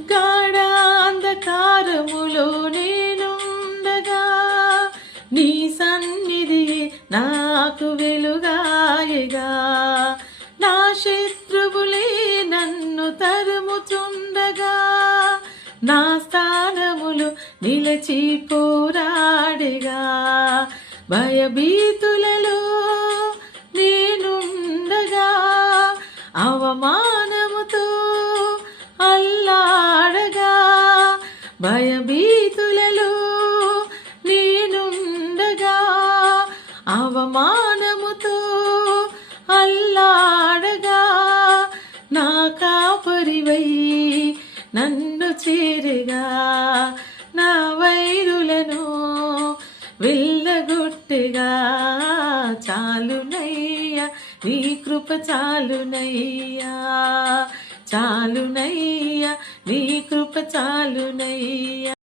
గాఢాంధకారములో నేనుండగా నీ సన్నిధి నాకు వెలుగాయగా. నా శత్రువులే నన్ను తరుముతుండగా నా స్థానములు నిలిచి పోరాడగా. భయభీతులలో నేనుండగా అవమానముతో అల్లాడగా. భయభీతులలో నేనుండగా అవమానముతో అల్లాడగా. నా కాపరివై నన్ను చేరగా నా వైరులను వెళ్ళగొట్టగా. చాలునయ్యా నీ కృప చాలునయ్యా, చాలునయ్యా నీ కృప చాలునయ్యా.